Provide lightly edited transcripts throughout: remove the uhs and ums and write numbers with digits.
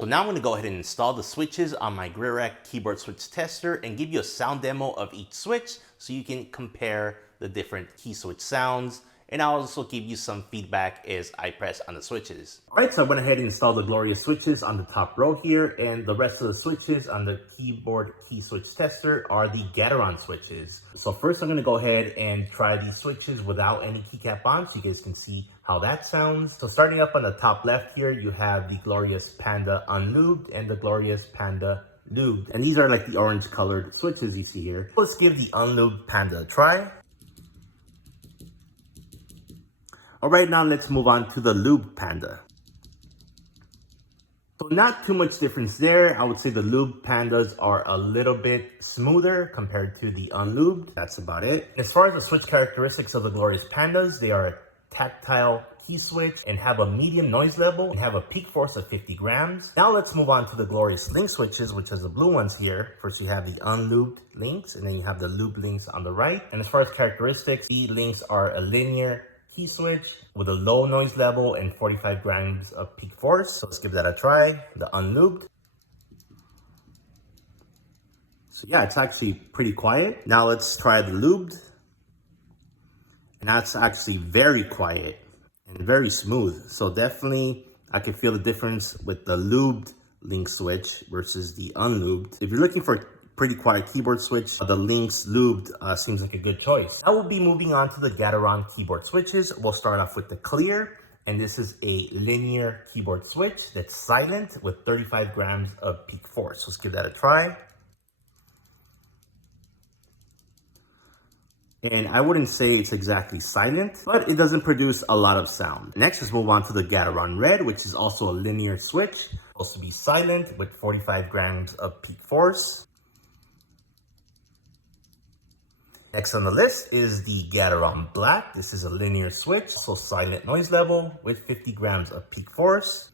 So now I'm going to go ahead and install the switches on my Gateron keyboard switch tester and give you a sound demo of each switch so you can compare the different key switch sounds, and I'll also give you some feedback as I press on the switches. Alright, so I went ahead and installed the glorious switches on the top row here, and the rest of the switches on the keyboard key switch tester are the Gateron switches. So first I'm going to go ahead and try these switches without any keycap on so you guys can see how that sounds. So starting up on the top left here, you have the glorious Panda unlubed and the glorious Panda lubed. And these are like the orange colored switches you see here. Let's give the unlubed Panda a try. Alright, now let's move on to the lubed Panda. So not too much difference there. I would say the lubed Pandas are a little bit smoother compared to the unlubed. That's about it. As far as the switch characteristics of the glorious Pandas, they are a tactile key switch and have a medium noise level and have a peak force of 50 grams. Now let's move on to the glorious Lynx switches, which is the blue ones here. First you have the unlubed Lynx, and then you have the lubed Lynx on the right. And as far as characteristics, the Lynx are a linear key switch with a low noise level and 45 grams of peak force. So let's give that a try, the unlubed. So yeah, it's actually pretty quiet. Now let's try the lubed. And that's actually very quiet and very smooth. So definitely I can feel the difference with the lubed Lynx switch versus the unlubed. If you're looking for a pretty quiet keyboard switch, the Lynx lubed seems like a good choice. Now we'll be moving on to the Gateron keyboard switches. We'll start off with the clear. And this is a linear keyboard switch that's silent with 35 grams of peak force. So let's give that a try. And I wouldn't say it's exactly silent, but it doesn't produce a lot of sound. Next, let's move on to the Gateron Red, which is also a linear switch. Supposed to be silent with 45 grams of peak force. Next on the list is the Gateron Black. This is a linear switch, so silent noise level with 50 grams of peak force.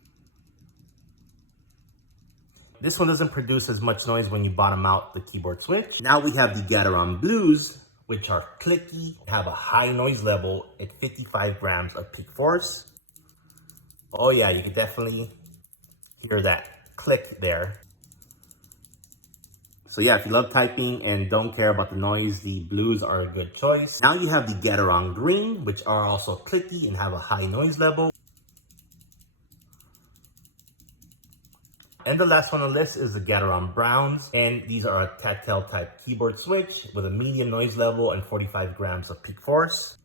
This one doesn't produce as much noise when you bottom out the keyboard switch. Now we have the Gateron Blues, which are clicky, have a high noise level at 55 grams of peak force. Oh yeah, you can definitely hear that click there. So yeah, if you love typing and don't care about the noise, the blues are a good choice. Now you have the Gateron Green, which are also clicky and have a high noise level. And the last one on the list is the Gateron Browns, and these are a tactile type keyboard switch with a medium noise level and 45 grams of peak force.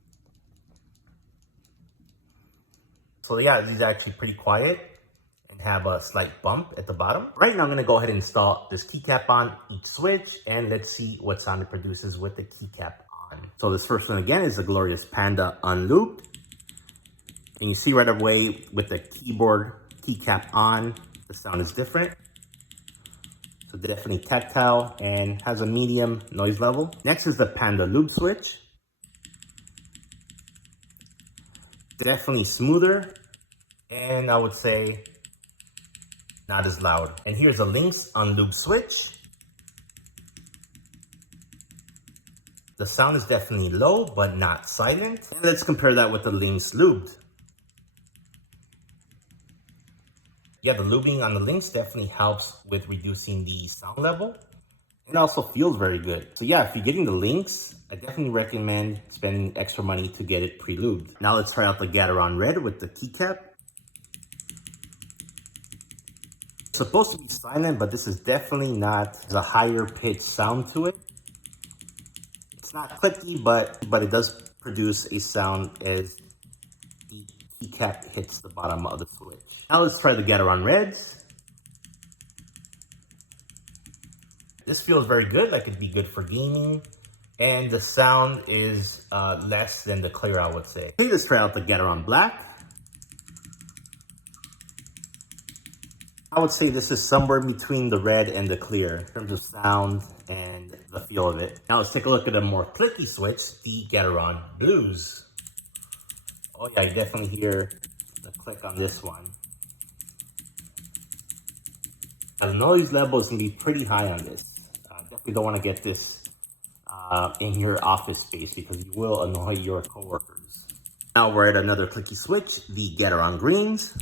So yeah, these are actually pretty quiet and have a slight bump at the bottom. Right now I'm gonna go ahead and install this keycap on each switch, and let's see what sound it produces with the keycap on. So this first one again is the glorious Panda unlooped. And you see right away with the keyboard keycap on, the sound is different. So definitely tactile and has a medium noise level. Next is the Panda loop switch. Definitely smoother, and I would say not as loud. And here's a Lynx unloop switch. The sound is definitely low, but not silent. And let's compare that with the Lynx lubed. Yeah, the lubing on the Lynx definitely helps with reducing the sound level. It also feels very good. So yeah, if you're getting the Lynx, I definitely recommend spending extra money to get it pre-lubed. Now let's try out the Gateron Red with the keycap. It's supposed to be silent, but this is definitely not. There's a higher pitch sound to it. It's not clicky, but it does produce a sound as the keycap hits the bottom of the switch. Now let's try the Gateron Reds. This feels very good, like it'd be good for gaming. And the sound is less than the clear, I would say. Okay, let's try out the Gateron Black. I would say this is somewhere between the red and the clear in terms of sound and the feel of it. Now let's take a look at a more clicky switch, the Gateron Blues. Oh yeah, you definitely hear the click on this one. The noise level is going to be pretty high on this. Definitely don't want to get this in your office space because you will annoy your coworkers. Now we're at another clicky switch, the Gateron Greens.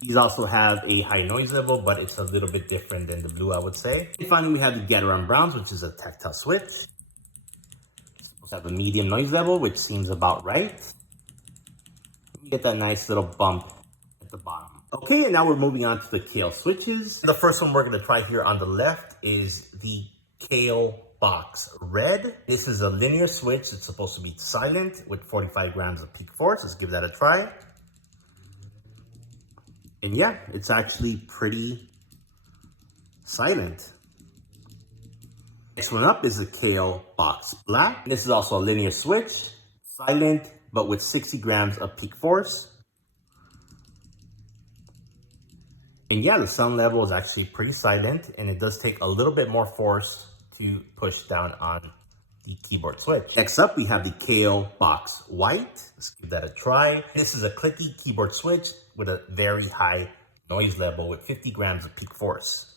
These also have a high noise level, but it's a little bit different than the blue, I would say. And finally, we have the Gateron Browns, which is a tactile switch. We have a medium noise level, which seems about right. You get that nice little bump at the bottom. Okay, and now we're moving on to the Kailh switches. The first one we're going to try here on the left is the Kailh Box Red. This is a linear switch. It's supposed to be silent with 45 grams of peak force. Let's give that a try. And yeah, it's actually pretty silent. Next one up is the Kailh Box Black. This is also a linear switch, silent, but with 60 grams of peak force. And yeah, the sound level is actually pretty silent, and it does take a little bit more force to push down on the keyboard switch. Next up, we have the Kailh Box White. Let's give that a try. This is a clicky keyboard switch with a very high noise level with 50 grams of peak force.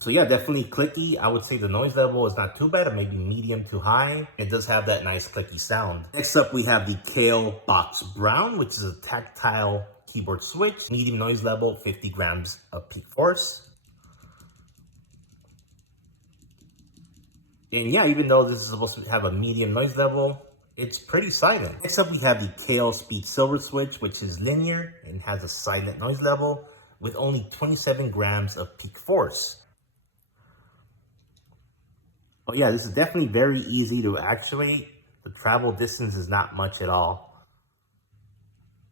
So yeah, definitely clicky. I would say the noise level is not too bad, maybe medium to high. It does have that nice clicky sound. Next up, we have the Kailh Box Brown, which is a tactile keyboard switch. Medium noise level, 50 grams of peak force. And yeah, even though this is supposed to have a medium noise level, it's pretty silent. Next up, we have the Kailh Speed Silver switch, which is linear and has a silent noise level with only 27 grams of peak force. Oh yeah, this is definitely very easy to actuate. The travel distance is not much at all.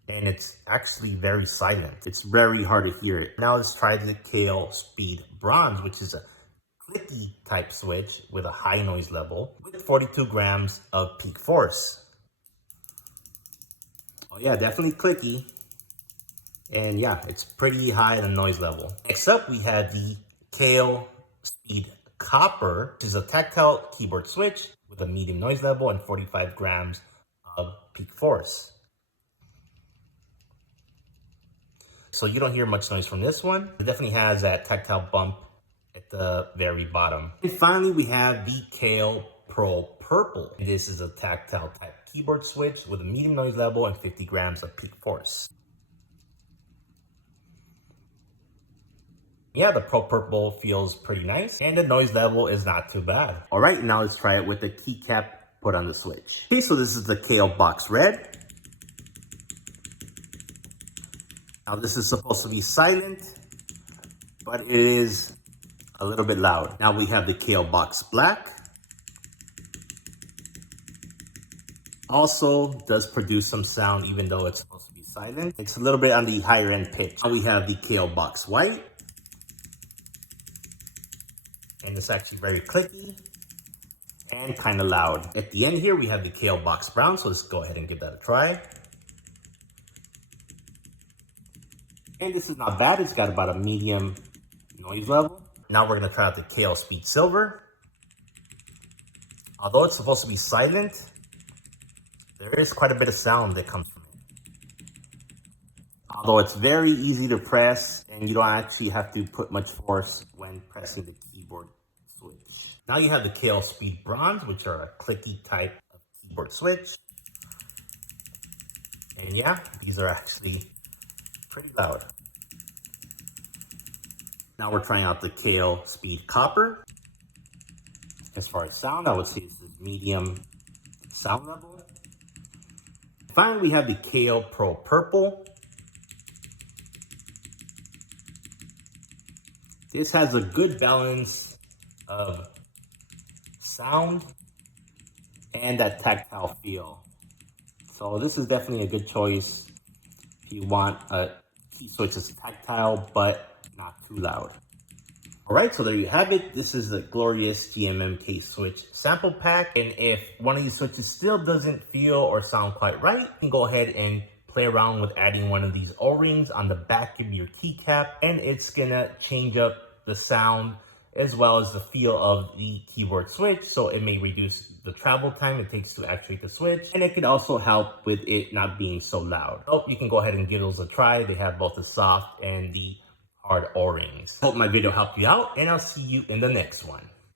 And it's actually very silent. It's very hard to hear it. Now let's try the Kailh Speed Bronze, which is a clicky type switch with a high noise level with 42 grams of peak force. Oh yeah, definitely clicky. And yeah, it's pretty high in the noise level. Next up, we have the Kailh Speed Copper, which is a tactile keyboard switch with a medium noise level and 45 grams of peak force. So you don't hear much noise from this one. It definitely has that tactile bump at the very bottom. And finally, we have the Kailh Pro Purple. And this is a tactile type keyboard switch with a medium noise level and 50 grams of peak force. Yeah, the Pro Purple feels pretty nice, and the noise level is not too bad. All right, now let's try it with the keycap put on the switch. Okay, so this is the Kailh Box Red. Now this is supposed to be silent, but it is a little bit loud. Now we have the Kailh Box Black. Also does produce some sound even though it's supposed to be silent. It's a little bit on the higher end pitch. Now we have the Kailh Box White. And it's actually very clicky and kind of loud. At the end here, we have the Kailh Box Brown, so let's go ahead and give that a try. And this is not bad. It's got about a medium noise level. Now we're going to try out the Kailh Speed Silver. Although it's supposed to be silent, there is quite a bit of sound that comes from it. Although it's very easy to press, and you don't actually have to put much force when pressing the keyboard switch. Now you have the Kailh Speed Bronze, which are a clicky type of keyboard switch. And yeah, these are actually pretty loud. Now we're trying out the Kailh Speed Copper. As far as sound, I would say this is medium sound level. Finally, we have the Kailh Pro Purple. This has a good balance of sound and that tactile feel. So this is definitely a good choice if you want a key switch that's tactile but not too loud. All right, so there you have it. This is the glorious GMM Switch sample pack. And if one of these switches still doesn't feel or sound quite right, you can go ahead and play around with adding one of these O-rings on the back of your keycap, and it's gonna change up the sound as well as the feel of the keyboard switch. So it may reduce the travel time it takes to actuate the switch, and it can also help with it not being so loud. So you can go ahead and give those a try. They have both the soft and the hard O-rings. Hope my video helped you out, and I'll see you in the next one.